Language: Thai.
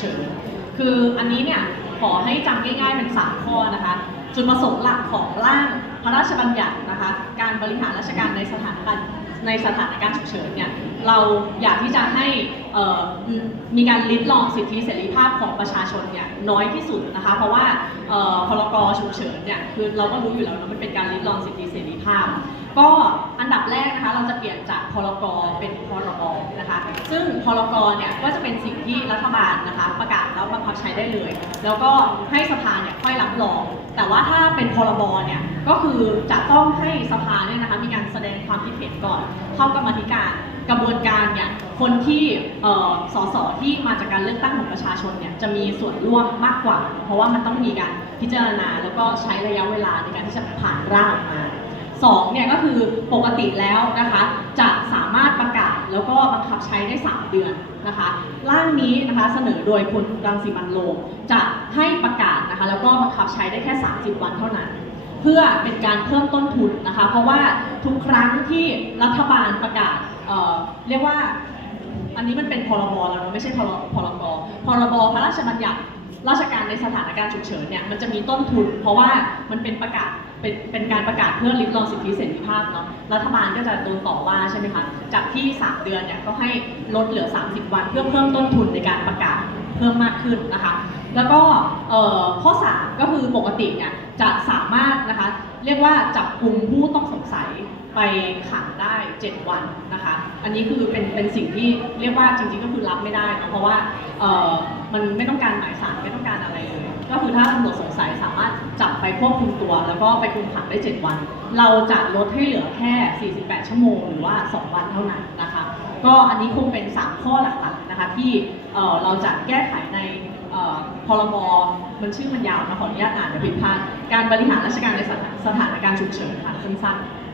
เฉินคืออันนี้เนี่ยขอให้จำง่ายๆเป็น 3 ข้อนะคะจุดประสงค์หลักของร่างพระราชบัญญัตินะคะการบริหารราชการในสถานการณ์ในสถานการณ์ฉุกเฉินเนี่ยเราอยากที่จะให้มีการลิดรอนสิทธิเสรีภาพของประชาชนเนี่ยน้อยที่สุดนะคะเพราะว่าเอ่อพรกฉุกเฉินเนี่ยคือเราก็รู้อยู่แล้วนะมันเป็นการลิดรอนสิทธิเสรีภาพ ก็อันดับแรกนะคะ เราจะเปลี่ยนจากพรกเป็นพรบนะคะ ซึ่งพรกเนี่ยก็จะเป็นสิ่งที่รัฐบาลนะคะ ประกาศแล้วบังคับใช้ได้เลย แล้วก็ให้สภาเนี่ยค่อยรับรอง แต่ว่าถ้าเป็นพรบเนี่ยก็คือจะต้องให้สภาเนี่ยนะคะมีการแสดงความคิดเห็นก่อน เข้ากรรมธิการกระบวนการเนี่ยคนที่สสที่มาจากการเลือกตั้งของประชาชนเนี่ยจะมีส่วนร่วมมากกว่า เพราะว่ามันต้องมีการพิจารณาแล้วก็ใช้ระยะเวลาในการที่จะผ่านร่างออกมา สองเนี่ยก็คือปกติแล้วนะคะจะสามารถประกาศแล้วก็บังคับใช้ได้ 3 เดือนนะคะร่างนี้นะคะเสนอโดยคุณรังสิมันโรมจะให้ประกาศนะคะแล้วก็บังคับใช้ได้แค่ 30 วันเท่านั้นเพื่อเป็นการเพิ่มต้นทุนนะคะ เพราะว่าทุกครั้งที่รัฐบาลประกาศเอ่อเรียกว่าอันนี้มันเป็นพรบแล้วไม่ใช่พรพรกพรบพระราชบัญญัติ ราชการในสถานการณ์ฉุกเฉินเนี่ยมันจะมีต้นทุน เพราะว่ามันเป็นประกาศเป็นเป็นการประกาศเพื่อริดรอนสิทธิเสรีภาพเนาะรัฐบาลก็จะโดนต่อว่าใช่ไหมคะจากที่ 3 เดือนเนี่ยก็ให้ลดเหลือ 30 วัน เพื่อเพิ่มต้นทุนในการประกาศเพิ่มมากขึ้นนะคะ แล้วก็เอ่อข้อ 3 ก็คือปกติเนี่ยจะสามารถนะคะเรียกว่าจับกลุ่มผู้ต้องสงสัยไปขังได้ 7 วันนะคะ อันนี้คือเป็นเป็นสิ่งที่เรียกว่าจริงๆก็คือรับไม่ได้เนะเพราะว่ามัน วจสงสัยสามารถจับไปควบคุมตัว แล้วก็ไปคุมขังได้ 7 วัน เราจะลดให้เหลือแค่ 48 ชั่วโมง หรือว่า 2 วันเท่านั้นนะคะ ก็อันนี้คงเป็น 3 ข้อหลักๆนะคะที่เราจะแก้ไขในพรบมันชื่อมันยาวนะขออนุญาตอ่านเดี๋ยวผิดพลาดการบริหารราชการในสถานสถานการณ์ฉุกเฉินค่ะสั้นๆ